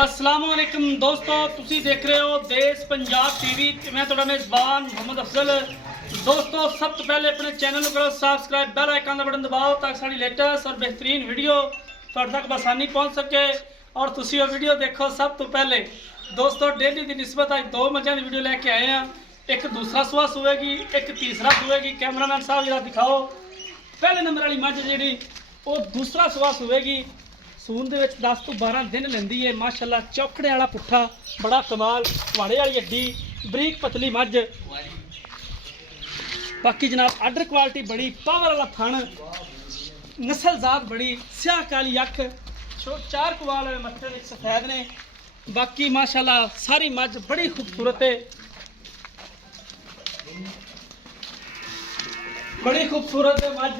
अस्सलाम वालेकुम दोस्तों, तुसी देख रहे हो देश पंजाब टीवी। मैं थोड़ा मेज़बान मोहम्मद अफजल। दोस्तों, सब तो पहले अपने चैनल को करो सब्सक्राइब, बेल आइकन का बटन दबाओ ताकि साड़ी लेटेस्ट और बेहतरीन वीडियो तुहाडे तक आसानी पहुँच सके और तुसी वो वीडियो देखो सब तो पहले। दोस्तों, डेली की निस्बत अज दो मझां की वीडियो लैके आए हैं। एक दूसरा सुआ सुएगी, एक तीसरा सुएगी। कैमरामैन साहब जरा दिखाओ। पहले नंबर वाली मझ जी वो दूसरा सुआ सुएगी। सून दे विच 10 तो 12 दिन लेंदी है। माशाअल्लाह चौकड़े वाला पुट्ठा बड़ा कमाल, वाड़े वाली हड्डी, बरीक पतली मझ। बाकी जनाब आर्डर क्वालिटी बड़ी, पावर वाला थण, नस्लजात बड़ी, स्याह काली अख, चार कुवाल मत्थे विच सफेद ने। बाकी माशाअल्लाह सारी मझ बड़ी खूबसूरत है, बड़ी खूबसूरत है मझ।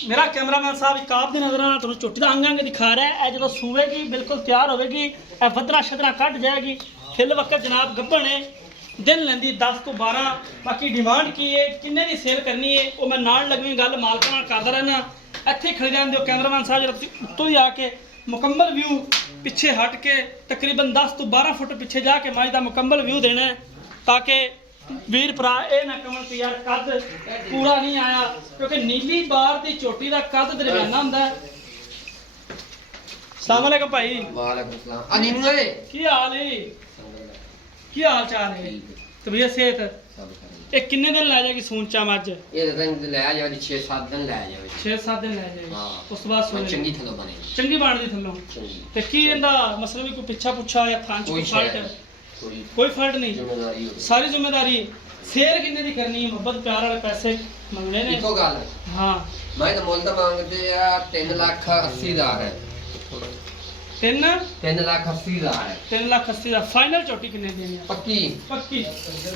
मेरा कैमरामैन साहब एक आप दी नज़र तुम झोटी का अंग अंग दिखा रहा है। जो सूवेगी बिल्कुल तैयार होगी, वधना शदना कट जाएगी। हिल वक्त जनाब गब्बन है, दिन लेंदी 10 तो 12। बाकी डिमांड की है, किन्ने की सेल करनी है वो मैं नाल लगवी गल मालकां नाल करदा रहना। इत्थे खड़े रहंदे हो कैमरामैन साहब जरा उत्तों ही आके मुकम्मल व्यू पिछे हट के तकरीबन 10 तो 12 फुट पिछे जाके मझ का मुकम्मल व्यू देना है, ताकि वीर भरा ये ना कमन कि यार कद पूरा नहीं आया, क्योंकि नीली बार की चोटी का कद दरमियाना होंदा है। अस्सलाम वालेकुम भाई। वालेकुम सलाम। अनीम रे की हाल है? की हाल चाल है? तबीयत सेहत ये किन्ने दिन लै जाएगी सूंचा मझ? ये दिन ले आ जाओ, 6-7 दिन ले आ जाओ। 6-7 दिन लै जाएगी। हां, उस बाद सुन चंगी थलो बने, चंगी बन दी थलो। ते की इंदा मसला भी कोई पिछा पुछा या थां च फल्ट? कोई फल्ट नहीं, सारी जिम्मेदारी। सेल किन्ने दी करनी है? मोहब्बत प्यार वाले पैसे मंगने ने। इको गल हां, मैं तो मुल्ल मांगदे आ 3,80,000 है। 3,80,000 है। 3,80,000 फाइनल चोटी किन्ने देनी है? पक्की पक्की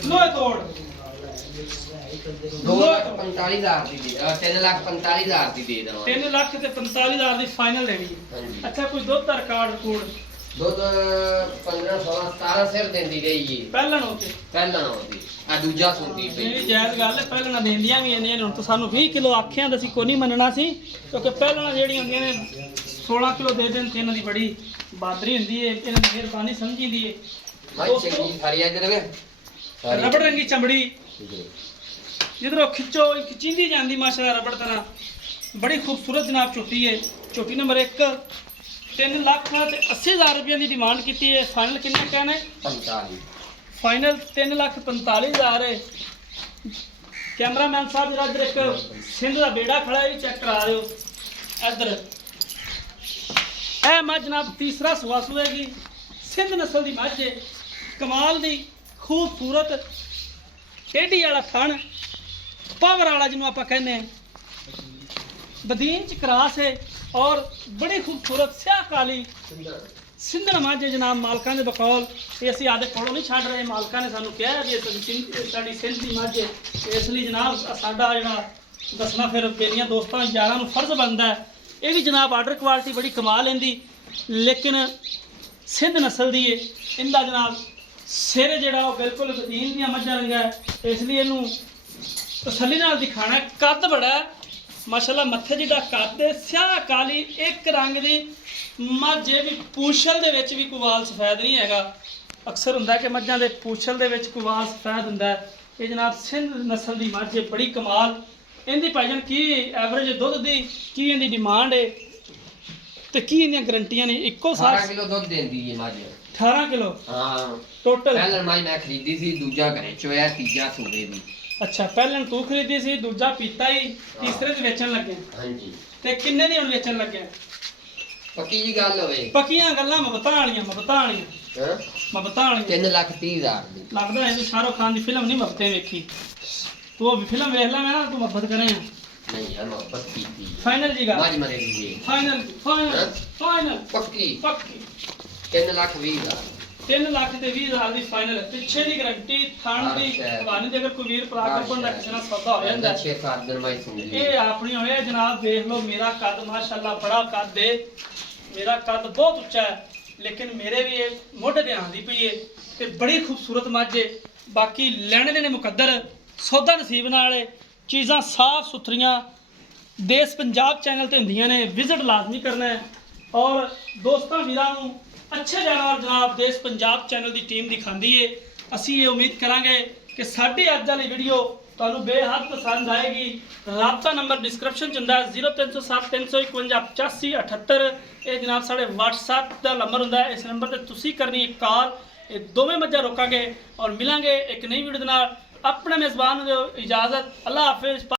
लोहे तोड़ 2,45,000 दी दे। 3,45,000 दी दे दो। 3,45,000 दी फाइनल देनी है। अच्छा, कोई दुध दा रिकॉर्ड दूध 15-16-17 सिर देंदी रही है पहलन होके पहला होती आ दूजा सुनदी मेरी जायज गल है। पहलना देंदियां भी इन्ने हुण तो सानू 20 किलो आखियां दसी कोई नहीं मनना सी, क्योंकि पहलना जेहड़ियां होंदियां ने 16 किलो दे देन ते इन्हां दी बड़ी बहादरी हुंदी है, इन्हां दी मेहरबानी समझींदी है। भाई चंगी सारी इधर वे रबड़ रंगी चमड़ी जिधरों खिंचो खिंचींदी जांदी माशाअल्लाह रबड़ तरह बड़ी खूबसूरत जनाब चोटी है। चोटी नंबर 1 3,80,000 रुपये की डिमांड की है। फाइनल किन्ने कहने? 45। फाइनल 3,45,000 है। कैमरामैन साहब जरा इधर एक सिंध का बेड़ा खड़ा है, चेक करा रहे हो इधर। ए मझ जनाब तीसरा सुआ सुएगी, सिंध नस्ल की मझ है, कमाल दी खूबसूरत टेढ़ी वाला थण, पावर वाला जिन्हों आप कहने, बदीन च क्रॉस है और बड़ी खूबसूरत स्याह काली सिंधन मझ जनाब मालकां दे बकौल। ये असीं आदे कोलों नहीं छड्ड रहे, मालकां ने सानू कहा भी साडी सिंध दी मझ है, इसलिए जनाब साडा जिहड़ा दसना फिर मेरियां दोस्तां यारां नूं फर्ज बनदा है। ये भी जनाब आर्डर क्वालिटी बड़ी कमाल इहदी, लेकिन सिंध नस्ल दी है। इंदा जनाब सिर जिहड़ा वो बिल्कुल बदीन दियां मझां रंगा है, इसलिए इहनूं तसल्ली नाल दिखाना है। कद बड़ा है माशाअल्लाह, मत्थे जिहड़ा कद है, स्याह काली एक रंग दी मझ भी। पूछल दे विच भी कोई वाल सफेद नहीं हैगा। अक्सर हुंदा कि मझां दे पूछल दे विच कोई वाल सफेद हुंदा है। ये जनाब सिंध नस्ल दी मझ है, बड़ी कमाल। इहदी भाईजान की एवरेज दुध दी की इहदी डिमांड है ते की इहदियां गारंटियां ने? इक्को साल 18 किलो दूध देंदी है मझ। 18 किलो हां टोटल। पहला मझ मैं खरीदी सी, दूजा घरे चोया, तीजा सूबे दी। अच्छा, पहले तू खरीदी सी, दूजा पीता ही, तीसरे च वेचण लगे। हां जी। ते किन्ने दी हुण वेचण लगे? पक्की जी गल होवे, पक्कियां गल्लां मबतां वालियां हां 3,30,000 दी। लगदा है तू शाहरुख खान की फिल्म नहीं मबते वेखी? तू वो फिल्म वेख ला, मैं ना तू मोहब्बत करें। नहीं यार मोहब्बत की थी। फाइनल जी मझ मरे दी फाइनल फाइनल फाइनल पक्की पक्की 3,20,000। 3,20,000 की फाइनल है। पिछे की गारंटी थान की भवानी दे, अगर कोई वीर प्राक बंदा किसी ना सौदा हो जाता है 6-7 दिन मैं सुन ली। ये अपनी होए जनाब देख लो। मेरा कद माशाअल्लाह बड़ा कद है, मेरा कद बहुत उच्चा है, लेकिन मेरे भी मोढे ते आंदी पई है ते बड़ी खूबसूरत मझ है। बाकी लैने देने मुकद्दर, सौदा नसीब नाल है, चीज़ां साफ सुथरियां ਦੇਸ ਪੰਜਾਬ ਚੈਨਲ ਤੇ ਹੁੰਦੀਆਂ ਨੇ, ਵਿਜ਼ਿਟ ਲਾਜ਼ਮੀ ਕਰਨਾ ਹੈ। ਔਰ ਦੋਸਤਾਂ ਵੀਰਾਂ ਨੂੰ ਅੱਛੇ ਜਾਨਵਰ ਜਨਾਬ ਦੇਸ ਪੰਜਾਬ ਚੈਨਲ ਦੀ ਟੀਮ ਦਿਖਾਉਂਦੀ ਏ। ਅਸੀਂ ਇਹ ਉਮੀਦ ਕਰਾਂਗੇ ਕਿ ਸਾਡੀ ਅੱਜ ਵਾਲੀ ਵੀਡੀਓ ਤੁਹਾਨੂੰ ਬੇਹੱਦ ਪਸੰਦ ਆਏਗੀ। ਰਾਬਤਾ ਨੰਬਰ ਡਿਸਕ੍ਰਿਪਸ਼ਨ 'ਚ ਹੁੰਦਾ ਹੈ 0307 351 8578। ਇਹ ਜਨਾਬ ਸਾਡੇ WhatsApp ਦਾ ਨੰਬਰ ਹੁੰਦਾ ਹੈ। ਇਸ ਨੰਬਰ ਤੇ ਤੁਸੀਂ ਕਰਨੀ ਇੱਕ ਕਾਲ। ਇਹ ਦੋਵੇਂ ਮੱਝਾਂ ਰੋਕਾਂਗੇ ਔਰ ਮਿਲਾਂਗੇ ਇੱਕ ਨਈ ਵੀਡੀਓ ਦੇ ਨਾਲ। ਆਪਣੇ ਮੇਜ਼ਬਾਨ ਨੂੰ ਦਿਓ ਇਜਾਜ਼ਤ। ਅੱਲਾ ਹਾਫਿਜ਼।